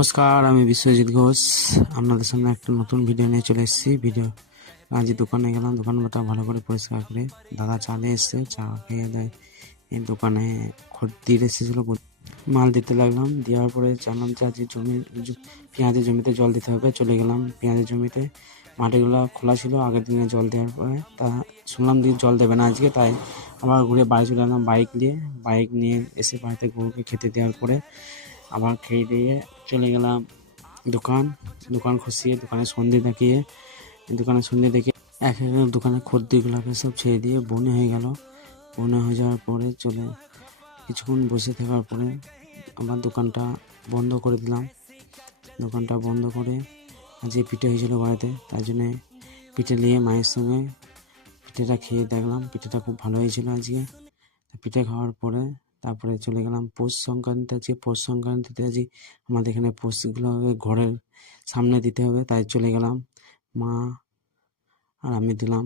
নমস্কার, আমি বিশ্বজিৎ ঘোষ। আপনাদের সামনে একটা নতুন ভিডিও নিয়ে চলে এসেছি। আজ দোকানে গেলাম, দোকানটা ভালো করে পরিষ্কার করে দাদা চা নিয়ে এসছে, চা খেয়ে দেয়। এই দোকানে খদ্দের এসেছিল, মাল দিতে লাগলাম। দেওয়ার পরে জানলাম যে আজ পেঁয়াজের জমিতে জল দিতে হবে। চলে গেলাম পেঁয়াজের জমিতে। মাটিগুলো খোলা ছিল আগের দিনে জল দেওয়ার পরে, তা শুনলাম দিয়ে জল দেবে না আজকে, তাই আবার ঘুরে বাড়ি চলে এলাম বাইক নিয়ে এসে বাড়িতে গরুকে খেতে দেওয়ার পরে আবার খেয়ে দিয়ে চলে গেলাম দোকান খুঁচিয়ে দোকানে সন্ধে দেখে এক এক দোকানের খদ্দেরগুলোকে সব ছেড়ে দিয়ে বনে হয়ে গেল। বনে হয়ে যাওয়ার পরে কিছুক্ষণ বসে থাকার পরে আবার দোকানটা বন্ধ করে দিলাম। দোকানটা বন্ধ করে আজকে পিঠে হয়েছিল বাড়িতে, তাই জন্যে পিঠে নিয়ে মায়ের সঙ্গে পিঠেটা খেয়ে দেখলাম। পিঠেটা খুব ভালো হয়েছিল আজকে। পিঠে খাওয়ার পরে তারপরে চলে গেলাম পৌষ সংক্রান্তিতে আজকে আমাদের এখানে পৌষগুলো ঘরের সামনে দিতে হবে, তাই চলে গেলাম। মা আর আমি দিলাম